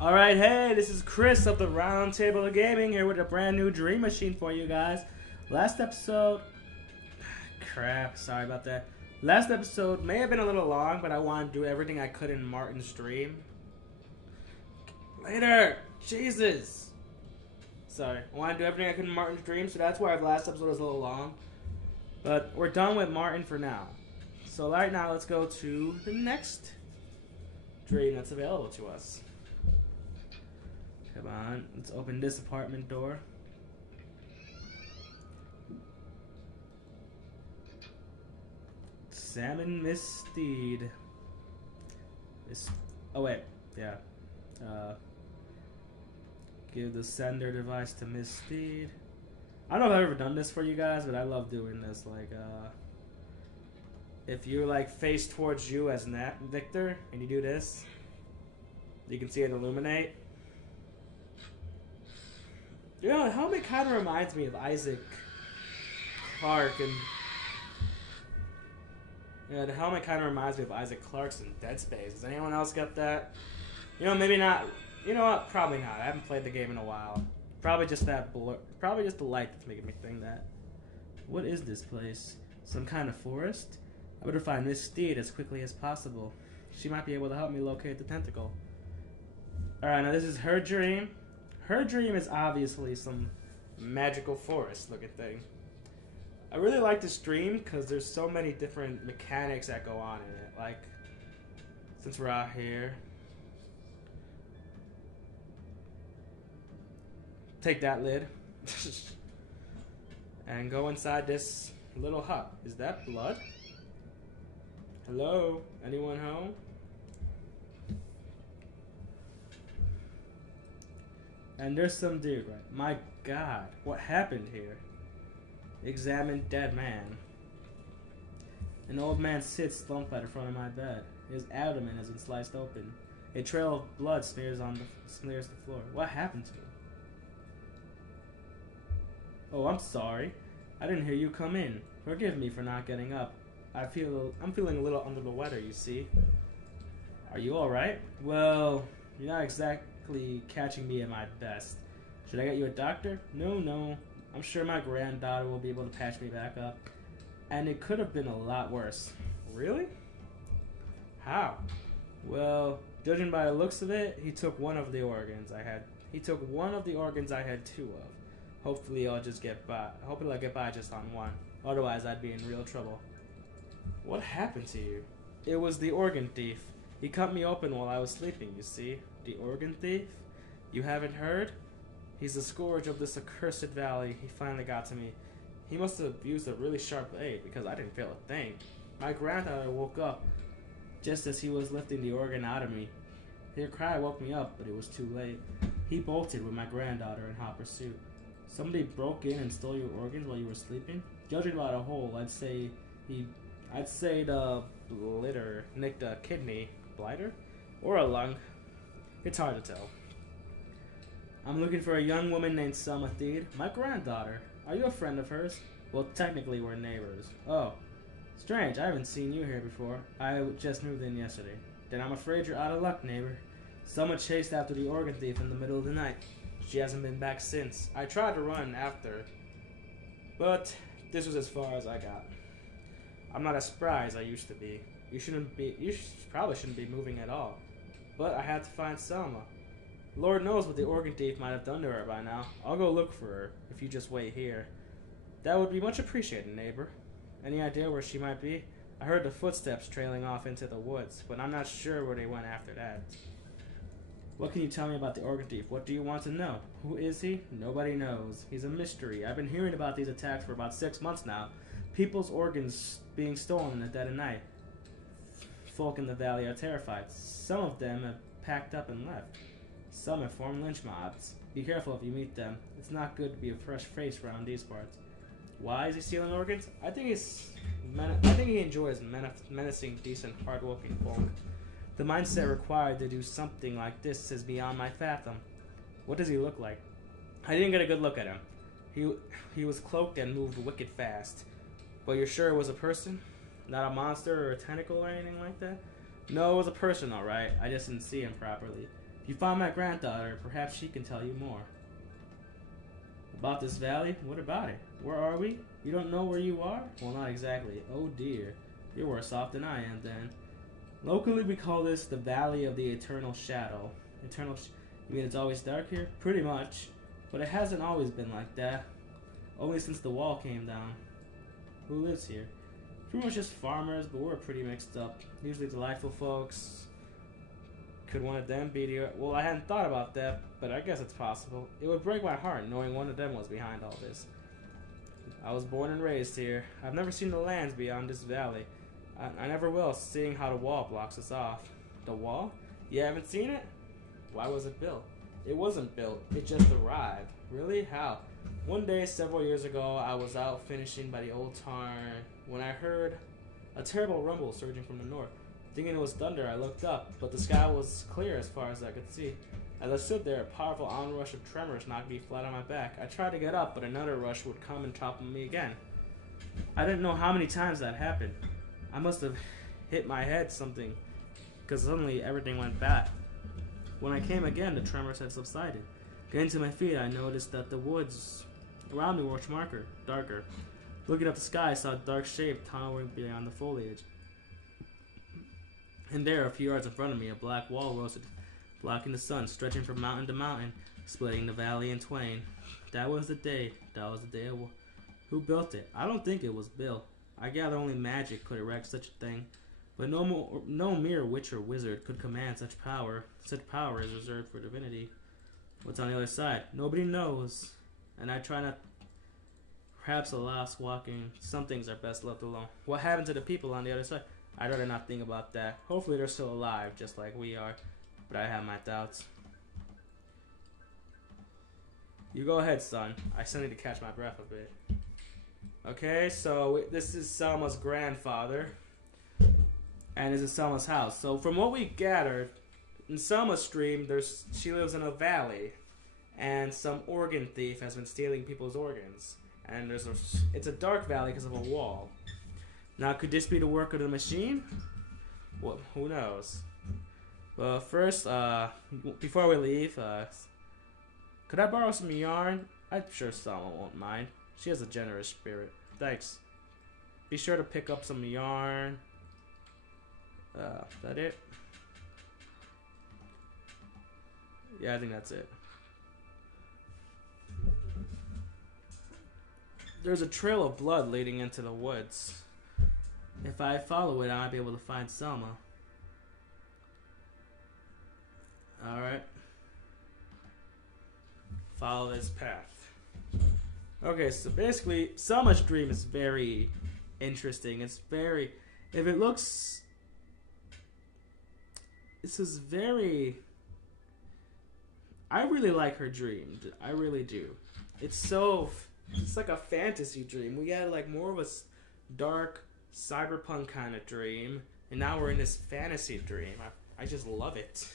Alright, hey, this is Chris of the Round Table of Gaming here with a brand new Dream Machine for you guys. Last episode... Crap, sorry about that. Last episode may have been a little long, but I wanted to do everything I could in Martin's dream. Later! Jesus! Sorry, I wanted to do everything I could in Martin's dream, so that's why the last episode was a little long. But we're done with Martin for now. So right now, let's go to the next dream that's available to us. Come on, let's open this apartment door. Salmon Miss Steed. Oh wait, yeah. Give the sender device to Miss Steed. I don't know if I've ever done this for you guys, but I love doing this. Like, if you're like face towards you as Victor, and you do this, you can see it illuminate. You know, the helmet kind of reminds me of Isaac Clarke, and the helmet kind of reminds me of Isaac Clarke's in Dead Space. Has anyone else got that? You know, maybe not. You know what? Probably not. I haven't played the game in a while. Probably just that blur. Probably just the light that's making me think that. What is this place? Some kind of forest? I better find Miss Steed as quickly as possible. She might be able to help me locate the tentacle. Alright, now this is her dream. Her dream is obviously some magical forest looking thing. I really like this dream because there's so many different mechanics that go on in it. Like, since we're out here, take that lid and go inside this little hut. Is that blood? Hello? Anyone home? And there's some dude, right? My God, what happened here? Examine dead man. An old man sits slumped by the front of my bed. His abdomen has been sliced open. A trail of blood smears the floor. What happened to him? Oh, I'm sorry. I didn't hear you come in. Forgive me for not getting up. I'm feeling a little under the weather, you see. Are you alright? Well, you're not exactly catching me at my best. Should I get you a doctor? No. I'm sure my granddaughter will be able to patch me back up. And it could have been a lot worse. Really? How? Well, judging by the looks of it, he took one of the organs I had. He took one of the organs I had two of. Hopefully I'll get by just on one. Otherwise I'd be in real trouble. What happened to you? It was the organ thief. He cut me open while I was sleeping, you see. The organ thief? You haven't heard? He's the scourge of this accursed valley. He finally got to me. He must have used a really sharp blade because I didn't feel a thing. My granddaughter woke up just as he was lifting the organ out of me. Her cry woke me up, but it was too late. He bolted with my granddaughter in hot pursuit. Somebody broke in and stole your organs while you were sleeping? Judging by the hole, I'd say the blitter nicked a kidney, blighter, or a lung. It's hard to tell. I'm looking for a young woman named Selma. My granddaughter. Are you a friend of hers? Well, technically we're neighbors. Oh, strange. I haven't seen you here before. I just moved in yesterday. Then I'm afraid you're out of luck, neighbor. Selma chased after the organ thief in the middle of the night. She hasn't been back since. I tried to run after, but this was as far as I got. I'm not as spry as I used to be. You probably shouldn't be moving at all. But I had to find Selma. Lord knows what the organ thief might have done to her by now. I'll go look for her, if you just wait here. That would be much appreciated, neighbor. Any idea where she might be? I heard the footsteps trailing off into the woods, but I'm not sure where they went after that. What can you tell me about the organ thief? What do you want to know? Who is he? Nobody knows. He's a mystery. I've been hearing about these attacks for about 6 months now. People's organs being stolen in the dead of night. Folk in the valley are terrified. Some of them have packed up and left. Some have formed lynch mobs. Be careful if you meet them. It's not good to be a fresh face around these parts. Why is he stealing organs? I think he enjoys menacing, decent, hard-working folk. The mindset required to do something like this is beyond my fathom. What does he look like? I didn't get a good look at him. He was cloaked and moved wicked fast. But you're sure it was a person? Not a monster or a tentacle or anything like that? No, it was a person, alright. I just didn't see him properly. If you find my granddaughter, perhaps she can tell you more. About this valley? What about it? Where are we? You don't know where you are? Well, not exactly. Oh dear. You're worse off than I am then. Locally, we call this the Valley of the Eternal Shadow. You mean it's always dark here? Pretty much. But it hasn't always been like that. Only since the wall came down. Who lives here? Pretty much just farmers, but we're pretty mixed up. Usually delightful folks. Could one of them be the... Well, I hadn't thought about that, but I guess it's possible. It would break my heart knowing one of them was behind all this. I was born and raised here. I've never seen the lands beyond this valley. I never will, seeing how the wall blocks us off. The wall? You haven't seen it? Why was it built? It wasn't built. It just arrived. Really? How? One day, several years ago, I was out finishing by the old tarn when I heard a terrible rumble surging from the north. Thinking it was thunder, I looked up, but the sky was clear as far as I could see. As I stood there, a powerful onrush of tremors knocked me flat on my back. I tried to get up, but another rush would come and topple me again. I didn't know how many times that happened. I must have hit my head something, because suddenly everything went bad. When I came again, the tremors had subsided. Getting to my feet, I noticed that the woods around me were much darker. Looking up the sky, I saw a dark shape towering beyond the foliage. And there, a few yards in front of me, a black wall rose, blocking the sun, stretching from mountain to mountain, splitting the valley in twain. That was the day. Who built it? I don't think it was built. I gather only magic could erect such a thing. But no mere witch or wizard could command such power. Such power is reserved for divinity. What's on the other side? Nobody knows. And I try not... Perhaps a lost walking. Some things are best left alone. What happened to the people on the other side? I'd rather not think about that. Hopefully they're still alive, just like we are. But I have my doubts. You go ahead, son. I still need to catch my breath a bit. Okay, so this is Selma's grandfather. And this is Selma's house. So from what we gathered, in Selma's stream, she lives in a valley. And some organ thief has been stealing people's organs. And it's a dark valley because of a wall. Now, could this be the work of the machine? Well, who knows? But first, before we leave, could I borrow some yarn? I'm sure Selma won't mind. She has a generous spirit. Thanks. Be sure to pick up some yarn. Is that it? Yeah, I think that's it. There's a trail of blood leading into the woods. If I follow it, I might be able to find Selma. Alright. Follow this path. Okay, so basically, Selma's dream is very interesting. It's very... If it looks... This is very... I really like her dream. I really do. It's like a fantasy dream. We had like more of a dark... cyberpunk kind of dream, and now we're in this fantasy dream. I just love it.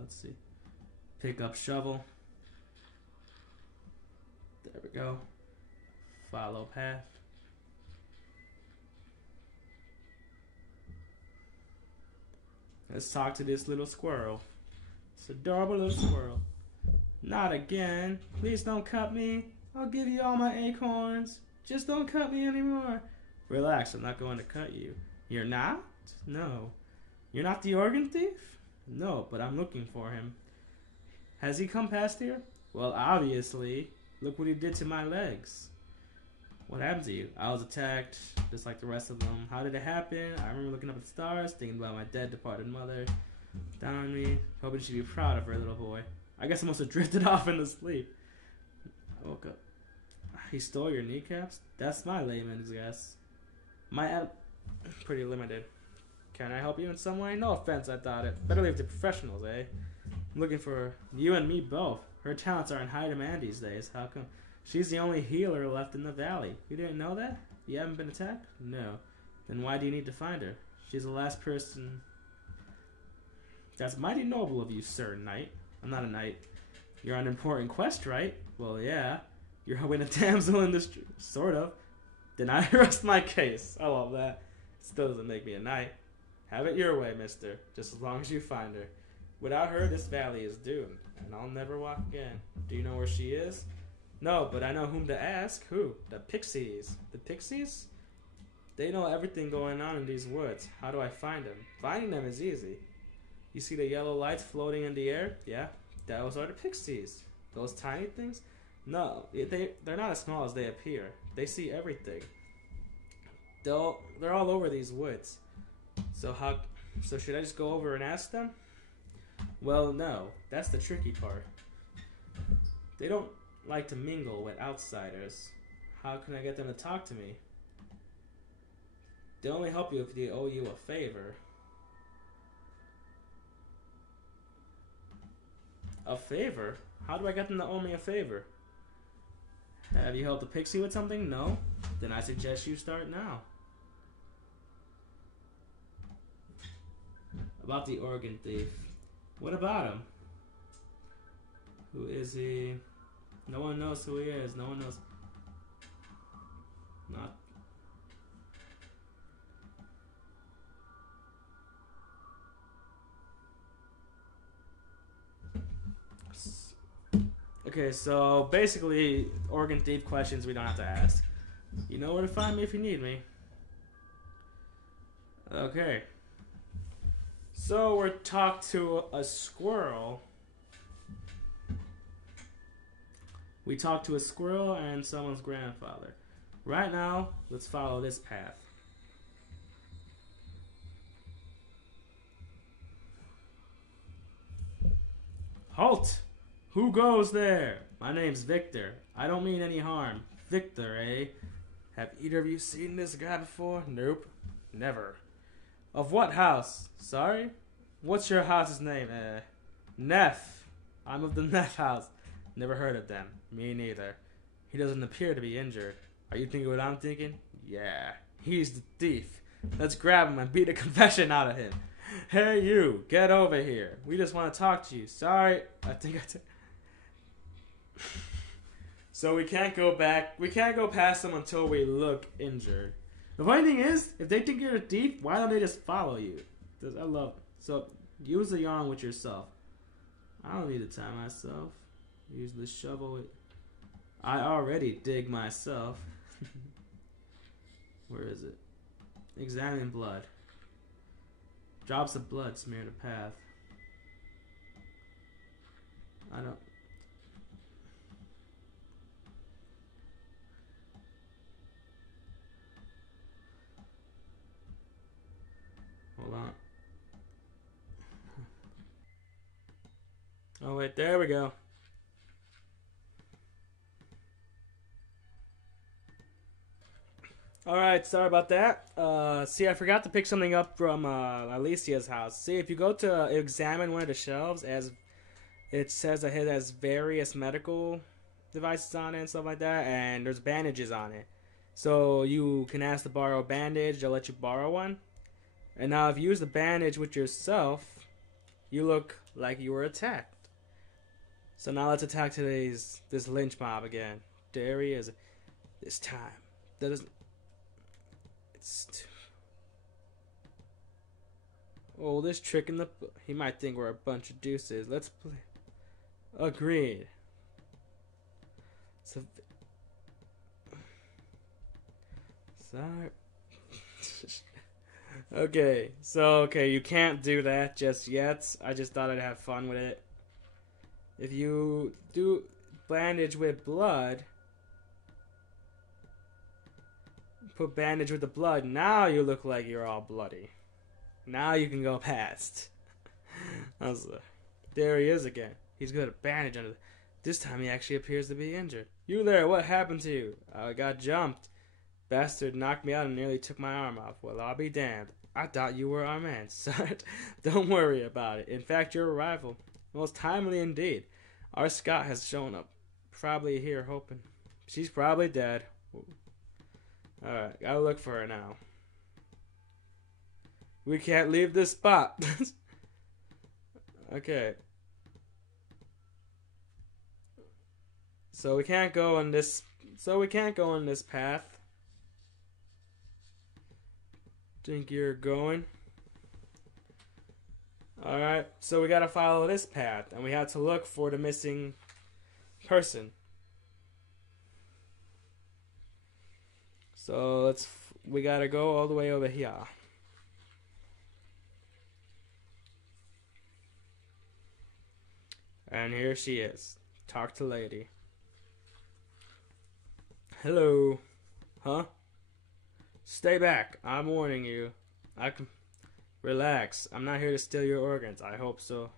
Let's see. Pick up shovel. There we go. Follow path. Let's talk to this little squirrel. It's an adorable little squirrel. Not again. Please don't cut me. I'll give you all my acorns. Just don't cut me anymore. Relax, I'm not going to cut you. You're not? No. You're not the organ thief? No, but I'm looking for him. Has he come past here? Well, obviously. Look what he did to my legs. What happened to you? I was attacked, just like the rest of them. How did it happen? I remember looking up at the stars, thinking about my dead, departed mother. Down on me, hoping she'd be proud of her little boy. I guess I must have drifted off into sleep. I woke up. He stole your kneecaps? That's my layman's guess. Pretty limited. Can I help you in some way? No offense, I thought it. Better leave it to professionals, eh? I'm looking for you and me both. Her talents are in high demand these days. How come? She's the only healer left in the valley. You didn't know that? You haven't been attacked? No. Then why do you need to find her? She's the last person... That's mighty noble of you, sir, knight. I'm not a knight. You're on an important quest, right? Well, yeah. You're helping a damsel in distress. Sort of. Then I rest my case. I love that. Still doesn't make me a knight. Have it your way, mister, just as long as you find her. Without her, this valley is doomed, and I'll never walk again. Do you know where she is? No, but I know whom to ask. Who? The pixies. The pixies? They know everything going on in these woods. How do I find them? Finding them is easy. You see the yellow lights floating in the air? Yeah, those are the pixies. Those tiny things? No, they're not as small as they appear. They see everything. They're all over these woods. So should I just go over and ask them? Well, no. That's the tricky part. They don't like to mingle with outsiders. How can I get them to talk to me? They only help you if they owe you a favor. A favor? How do I get them to owe me a favor? Have you helped a pixie with something? No? Then I suggest you start now. About the organ thief. What about him? Who is he? No one knows who he is. No one knows. Not. Okay, so basically, organ thief questions we don't have to ask. You know where to find me if you need me. Okay. So we're talked to a squirrel. We talked to a squirrel and someone's grandfather. Right now, let's follow this path. Halt! Who goes there? My name's Victor. I don't mean any harm. Victor, eh? Have either of you seen this guy before? Nope. Never. Of what house? Sorry? What's your house's name? Neff. I'm of the Neff house. Never heard of them. Me neither. He doesn't appear to be injured. Are you thinking what I'm thinking? Yeah. He's the thief. Let's grab him and beat a confession out of him. Hey you, get over here. We just want to talk to you. Sorry. So we can't go back. We can't go past them until we look injured. The funny thing is, if they think you're a thief, why don't they just follow you? I love it. So use the yarn with yourself. I don't need to tie myself. Use the shovel. I already dig myself. Where is it? Examine blood. Drops of blood smear the path. I don't. Hold on. Oh wait, there we go. Alright, sorry about that. See, I forgot to pick something up from Alicia's house. See, if you go to examine one of the shelves, as it says that it has various medical devices on it and stuff like that, and there's bandages on it. So you can ask to borrow a bandage, they'll let you borrow one. And now if you use the bandage with yourself, you look like you were attacked. So now let's attack this lynch mob again. There he is. This time. That is. Oh, this trick in the. He might think we're a bunch of deuces. Let's play. Agreed. So. Sorry. Okay, you can't do that just yet. I just thought I'd have fun with it. If you do bandage with blood, put bandage with the blood, now you look like you're all bloody. Now you can go past. There he is again. He's got a bandage under. This time he actually appears to be injured. You there, what happened to you? I got jumped. Bastard knocked me out and nearly took my arm off. Well, I'll be damned. I thought you were our man, son. Don't worry about it. In fact, your arrival. Most timely indeed. Our Scott has shown up. Probably here hoping. She's probably dead. Alright, gotta look for her now. We can't leave this spot. Okay. So we can't go on this path. Think you're going? Alright, so we gotta follow this path, and we have to look for the missing person. So we gotta go all the way over here. And here she is. Talk to lady. Hello. Huh? Stay back. I'm warning you. I can... Relax. I'm not here to steal your organs. I hope so.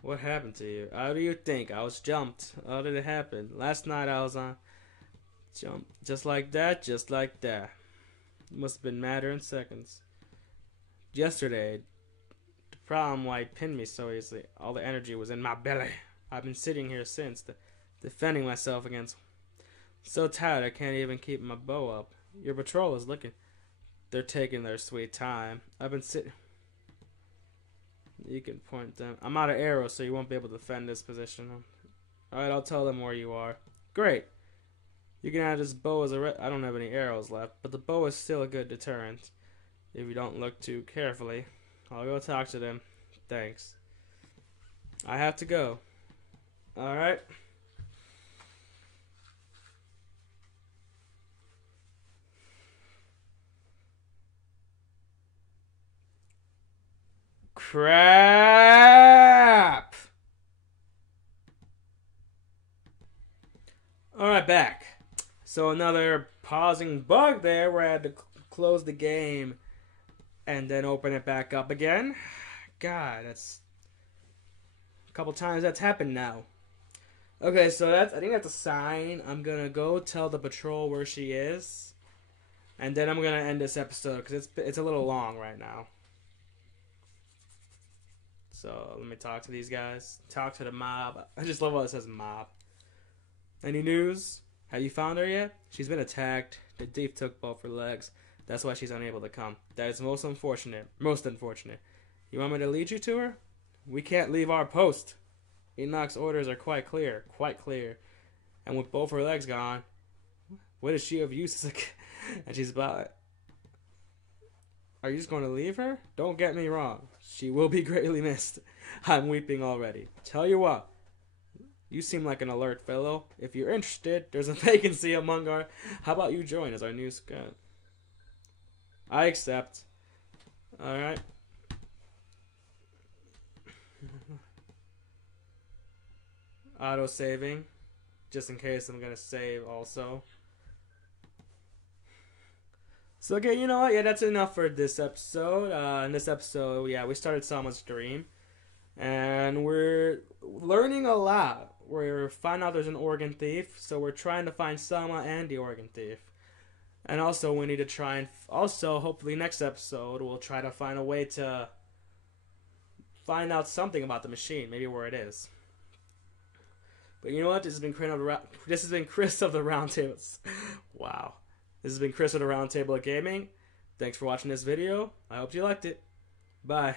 What happened to you? How do you think? I was jumped. How did it happen? Last night I was on... Jump. Just like that. Just like that. It must have been matter in seconds. Yesterday... The problem why it pinned me so easily. All the energy was in my belly. I've been sitting here since, defending myself against... So tired I can't even keep my bow up. Your patrol is looking... They're taking their sweet time. I've been sitting... You can point them. I'm out of arrows, so you won't be able to defend this position. Alright, I'll tell them where you are. Great. You can add this bow as a... I don't have any arrows left, but the bow is still a good deterrent. If you don't look too carefully. I'll go talk to them. Thanks. I have to go. Alright. Crap! Alright, back. So another pausing bug there where I had to close the game and then open it back up again. God, that's a couple times that's happened now. Okay, so I think that's a sign. I'm gonna go tell the patrol where she is, and then I'm gonna end this episode because it's a little long right now. So let me talk to these guys. Talk to the mob. I just love how it says mob. Any news? Have you found her yet? She's been attacked. The thief took both her legs. That's why she's unable to come. That is most unfortunate. Most unfortunate. You want me to lead you to her? We can't leave our post. Enoch's orders are quite clear. Quite clear. And with both her legs gone, what is she of use as a... And she's about... Are you just going to leave her? Don't get me wrong. She will be greatly missed. I'm weeping already. Tell you what. You seem like an alert fellow. If you're interested, there's a vacancy among our... How about you join as our new scout? I accept. Alright. Auto-saving. Just in case I'm going to save also. So, okay, you know what? Yeah, that's enough for this episode. In this episode, yeah, we started Selma's dream. And we're learning a lot. We're finding out there's an organ thief. So we're trying to find Selma and the organ thief. And also, we need to try and... Also, hopefully next episode, we'll try to find a way to find out something about the machine. Maybe where it is. But you know what? This has been Chris of the Roundtables. Wow. This has been Chris of the Roundtable of Gaming. Thanks for watching this video. I hope you liked it. Bye.